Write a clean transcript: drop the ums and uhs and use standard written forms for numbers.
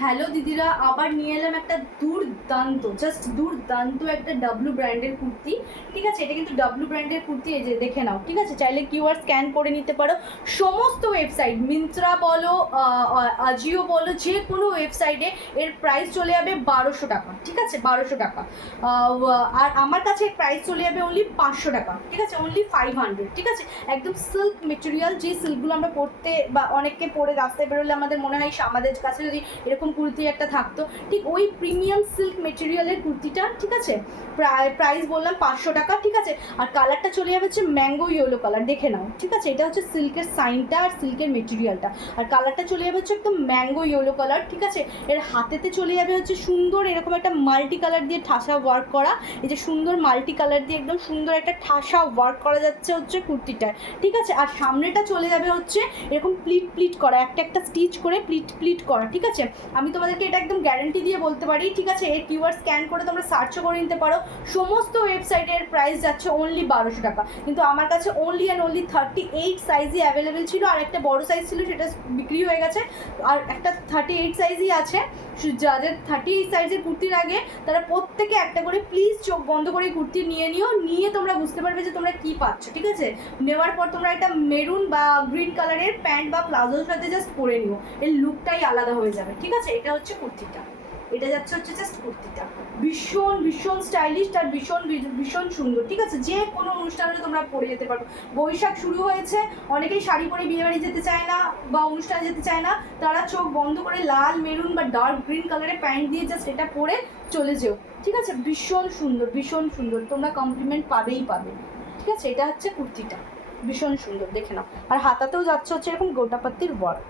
Hello দিদিরা, আবার নিয়ে এলাম একটা দুর্দান্ত একটা ডাব্লু ব্র্যান্ডের কুর্তি। ঠিক আছে, এটা কিন্তু ডাব্লু ব্র্যান্ডের কুর্তি, এই যে দেখে নাও। ঠিক আছে, চাইলে কিউআর স্ক্যান করে নিতে পারো। সমস্ত ওয়েবসাইট, মিন্ত্রা বলো, আজিও বলো, যে কোনো ওয়েবসাইটে এর প্রাইস চলে যাবে 1200 টাকা। ঠিক আছে, 1200 টাকা। আর আমার কাছে এর প্রাইস চলে যাবে অনলি 500 টাকা। ঠিক আছে, অনলি 500। ঠিক আছে, একদম সিল্ক মেটেরিয়াল, যে সিল্কগুলো আমরা পরতে বা অনেককে পরে রাস্তায় বেরোলে আমাদের মনে হয় আমাদের কাছে যদি এরকম কুর্তি একটা থাকতো, ঠিক ওই প্রিমিয়াম সিল্ক মেটেরিয়ালের কুর্তিটা। ঠিক আছে, প্রাইস বললাম 500 টাকা। ঠিক আছে, আর কালারটা চলে যাবে হচ্ছে ম্যাঙ্গো ইয়েলো কালার, দেখে নাও। ঠিক আছে, এটা হচ্ছে সিল্কের সাইনটা আর সিল্কের মেটেরিয়ালটা, আর কালারটা চলে যাবে হচ্ছে একদম ম্যাঙ্গো ইয়েলো কালার। ঠিক আছে, এর হাতেতে চলে যাবে হচ্ছে সুন্দর এরকম একটা মাল্টি কালার দিয়ে ঠাসা ওয়ার্ক করা, এই যে সুন্দর মাল্টি কালার দিয়ে একদম সুন্দর একটা ঠাসা ওয়ার্ক করা যাচ্ছে হচ্ছে কুর্তিটায়। ঠিক আছে, আর সামনেটা চলে যাবে হচ্ছে এরকম প্লিট করা, একটা স্টিচ করে প্লিট করা। ঠিক আছে, আমি তোমাদেরকে এটা একদম গ্যারেন্টি দিয়ে বলতে পারি। ঠিক আছে, এর কিউআর স্ক্যান করে তোমরা সার্চও করে নিতে পারো। সমস্ত ওয়েবসাইটের প্রাইস যাচ্ছে অনলি 1200 টাকা, কিন্তু আমার কাছে অনলি অ্যান্ড অনলি 38 সাইজই অ্যাভেলেবেল ছিল, আর একটা বড় সাইজ ছিল সেটা বিক্রি হয়ে গেছে, আর একটা 38 সাইজই আছে। যাদের 38 সাইজের কুর্তির আগে তারা প্রত্যেকে একটা করে প্লিজ চোখ বন্ধ করে কুর্তি নিয়ে তোমরা বুঝতে পারবে যে তোমরা কি পাচ্ছ। ঠিক আছে, নেওয়ার পর তোমরা একটা মেরুন বা গ্রিন কালারের প্যান্ট বা প্লাজোর সাথে জাস্ট পরে নিও, এর লুকটাই আলাদা হয়ে যাবে। ঠিক আছে, এটা হচ্ছে কুর্তিটা, এটা যাচ্ছে হচ্ছে জাস্ট কুর্তিটা, ভীষণ স্টাইলিশ আর ভীষণ সুন্দর। ঠিক আছে, যে কোনো অনুষ্ঠানে তোমরা পরে যেতে পারো। বৈশাখ শুরু হয়েছে, অনেকেই শাড়ি পরে বিয়ে বাড়ি যেতে চায় না বা অনুষ্ঠানে যেতে চায় না, তারা চোখ বন্ধ করে লাল, মেরুন বা ডার্ক গ্রিন কালারের প্যান্ট দিয়ে জাস্ট এটা পরে চলে যেও। ঠিক আছে, ভীষণ সুন্দর, তোমরা কমপ্লিমেন্ট পাবেই পাবে। ঠিক আছে, এটা হচ্ছে কুর্তিটা, ভীষণ সুন্দর, দেখে নাও। আর হাতাতেও যাচ্ছে হচ্ছে এরকম গোটাপাত্তির ওয়ার্ক।